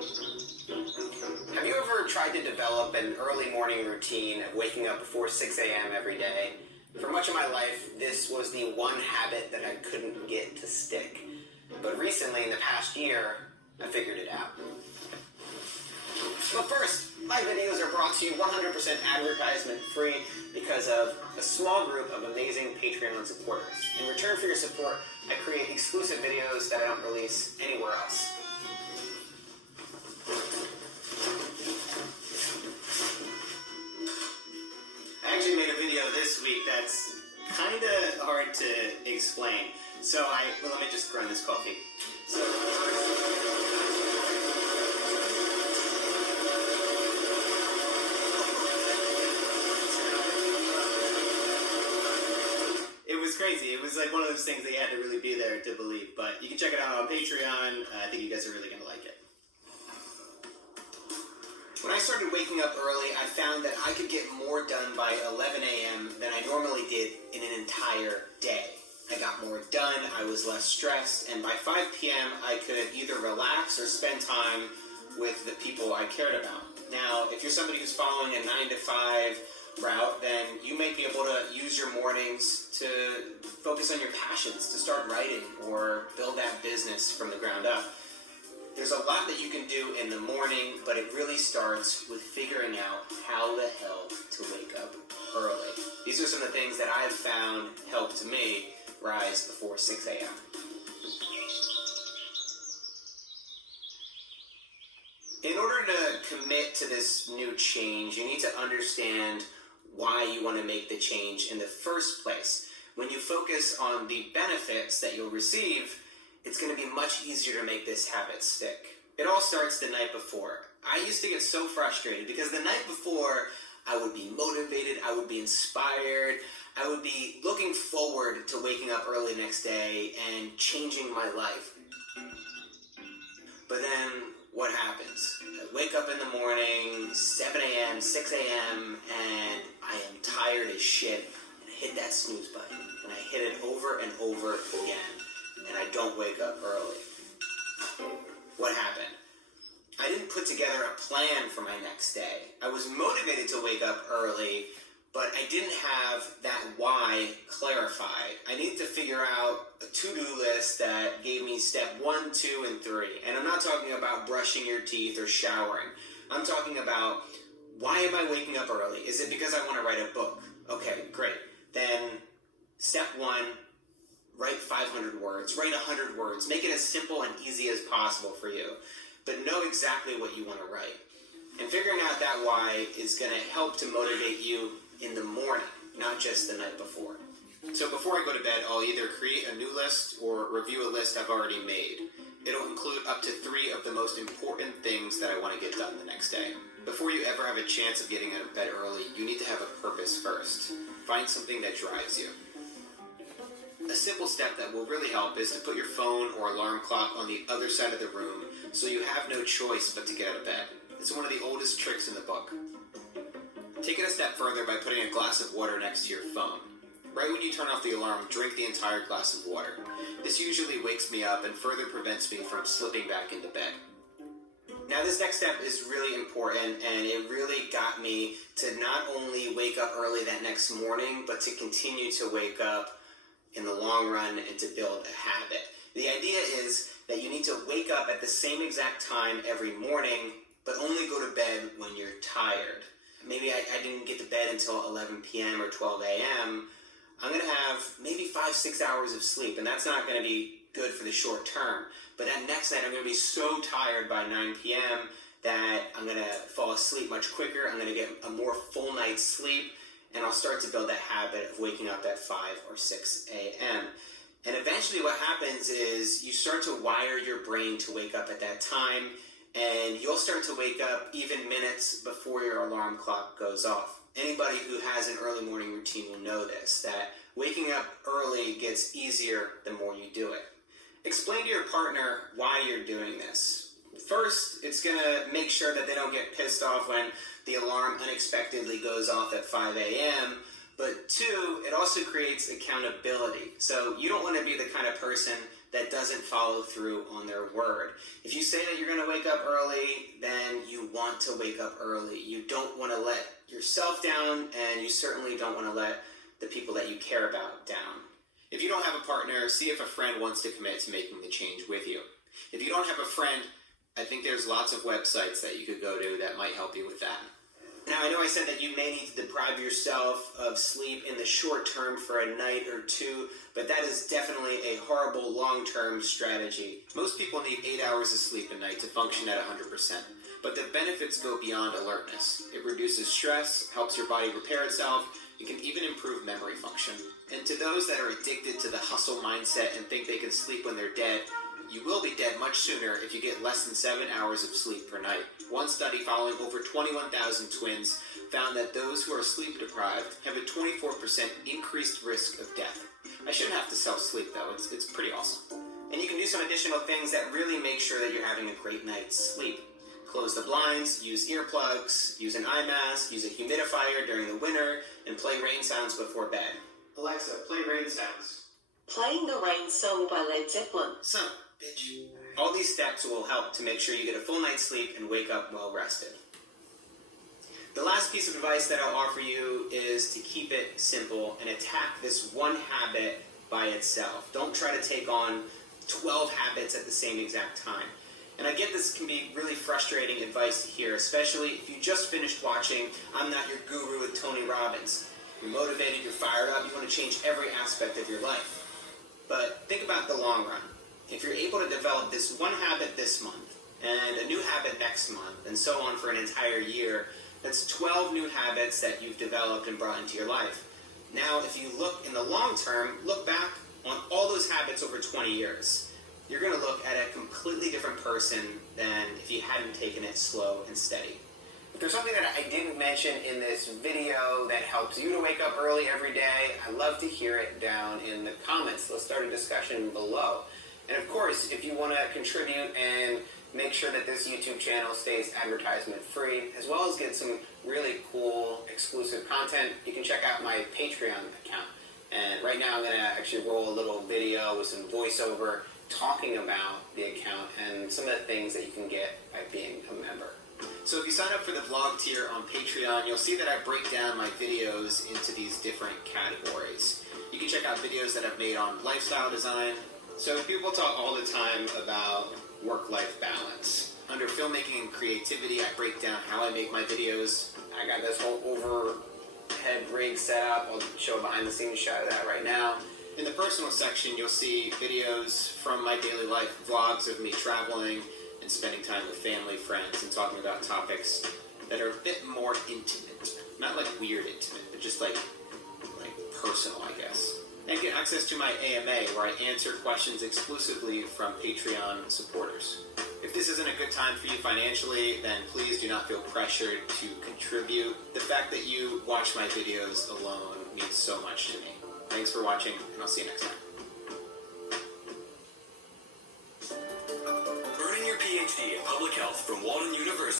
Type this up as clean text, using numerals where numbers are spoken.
Have you ever tried to develop an early morning routine of waking up before 6 a.m. every day? For much of my life, this was the one habit that I couldn't get to stick. But recently, in the past year, I figured it out. But first, my videos are brought to you 100% advertisement-free because of a small group of amazing Patreon supporters. In return for your support, I create exclusive videos that I don't release anywhere else. I actually made a video this week that's kind of hard to explain. So let me just grind this coffee. It was crazy. It was like one of those things that you had to really be there to believe. But you can check it out on Patreon. I think you guys are really going to like it. When I started waking up early, I found that I could get more done by 11 a.m. than I normally did in an entire day. I got more done, I was less stressed, and by 5 p.m. I could either relax or spend time with the people I cared about. Now, if you're somebody who's following a 9 to 5 route, then you may be able to use your mornings to focus on your passions, to start writing or build that business from the ground up. There's a lot that you can do in the morning, but it really starts with figuring out how the hell to wake up early. These are some of the things that I've found helped me rise before 6 a.m. In order to commit to this new change, you need to understand why you want to make the change in the first place. When you focus on the benefits that you'll receive, it's going to be much easier to make this habit stick. It all starts the night before. I used to get so frustrated because the night before, I would be motivated, I would be inspired, I would be looking forward to waking up early next day and changing my life. But then, what happens? I wake up in the morning, 7 a.m., 6 a.m., and I am tired as shit, and I hit that snooze button, and I hit it over and over again, and I don't wake up early. What happened? I didn't put together a plan for my next day. I was motivated to wake up early, but I didn't have that why clarified. I needed to figure out a to-do list that gave me step 1, 2, and 3. And I'm not talking about brushing your teeth or showering. I'm talking about, why am I waking up early? Is it because I want to write a book? Okay, great. Then step 1, write 500 words, write 100 words. Make it as simple and easy as possible for you. But know exactly what you want to write. And figuring out that why is going to help to motivate you in the morning, not just the night before. So before I go to bed, I'll either create a new list or review a list I've already made. It'll include up to 3 of the most important things that I want to get done the next day. Before you ever have a chance of getting out of bed early, you need to have a purpose first. Find something that drives you. A simple step that will really help is to put your phone or alarm clock on the other side of the room so you have no choice but to get out of bed. It's one of the oldest tricks in the book. Take it a step further by putting a glass of water next to your phone. Right when you turn off the alarm, drink the entire glass of water. This usually wakes me up and further prevents me from slipping back into bed. Now this next step is really important, and it really got me to not only wake up early that next morning, but to continue to wake up in the long run and to build a habit. The idea is that you need to wake up at the same exact time every morning, but only go to bed when you're tired. Maybe I didn't get to bed until 11 p.m. or 12 a.m. I'm going to have maybe 5-6 hours of sleep, and that's not going to be good for the short term. But that next night, I'm going to be so tired by 9 p.m. that I'm going to fall asleep much quicker. I'm going to get a more full night's sleep, and I'll start to build that habit of waking up at 5 or 6 a.m. And eventually what happens is you start to wire your brain to wake up at that time, and you'll start to wake up even minutes before your alarm clock goes off. Anybody who has an early morning routine will know this, that waking up early gets easier the more you do it. Explain to your partner why you're doing this. First, it's going to make sure that they don't get pissed off when the alarm unexpectedly goes off at 5 a.m., but 2, it also creates accountability. So you don't want to be the kind of person that doesn't follow through on their word. If you say that you're going to wake up early, then you want to wake up early. You don't want to let yourself down, and you certainly don't want to let the people that you care about down. If you don't have a partner, see if a friend wants to commit to making the change with you. If you don't have a friend, I think there's lots of websites that you could go to that might help you with that. Now, I know I said that you may need to deprive yourself of sleep in the short term for a night or two, but that is definitely a horrible long-term strategy. Most people need 8 hours of sleep a night to function at 100%, but the benefits go beyond alertness. It reduces stress, helps your body repair itself, it can even improve memory function. And to those that are addicted to the hustle mindset and think they can sleep when they're dead, you will be dead much sooner if you get less than 7 hours of sleep per night. One study following over 21,000 twins found that those who are sleep deprived have a 24% increased risk of death. I shouldn't have to self-sleep though, it's pretty awesome. And you can do some additional things that really make sure that you're having a great night's sleep. Close the blinds, use earplugs, use an eye mask, use a humidifier during the winter, and play rain sounds before bed. Alexa, play rain sounds. Playing the Rain song by Led Zeppelin. Son of a bitch. All these steps will help to make sure you get a full night's sleep and wake up well rested. The last piece of advice that I'll offer you is to keep it simple and attack this one habit by itself. Don't try to take on 12 habits at the same exact time. And I get this can be really frustrating advice to hear, especially if you just finished watching I'm Not Your Guru with Tony Robbins. You're motivated, you're fired up, you want to change every aspect of your life. But think about the long run. If you're able to develop this one habit this month, and a new habit next month, and so on for an entire year, that's 12 new habits that you've developed and brought into your life. Now, if you look in the long term, look back on all those habits over 20 years. You're going to look at a completely different person than if you hadn't taken it slow and steady. If there's something that I didn't mention in this video that helps you to wake up early every day, I'd love to hear it down in the comments. Let's start a discussion below. And of course, if you want to contribute and make sure that this YouTube channel stays advertisement free, as well as get some really cool exclusive content, you can check out my Patreon account. And right now I'm going to actually roll a little video with some voiceover talking about the account and some of the things that you can get by being a member. So if you sign up for the vlog tier on Patreon, you'll see that I break down my videos into these different categories. You can check out videos that I've made on lifestyle design. So people talk all the time about work-life balance. Under filmmaking and creativity, I break down how I make my videos. I got this whole overhead rig set up. I'll show a behind-the-scenes shot of that right now. In the personal section, you'll see videos from my daily life, vlogs of me traveling and spending time with family, friends, and talking about topics that are a bit more intimate. Not like weird intimate, but just like personal, I guess. And get access to my AMA, where I answer questions exclusively from Patreon supporters. If this isn't a good time for you financially, then please do not feel pressured to contribute. The fact that you watch my videos alone means so much to me. Thanks for watching, and I'll see you next time. Earning your PhD in public health from Walden University.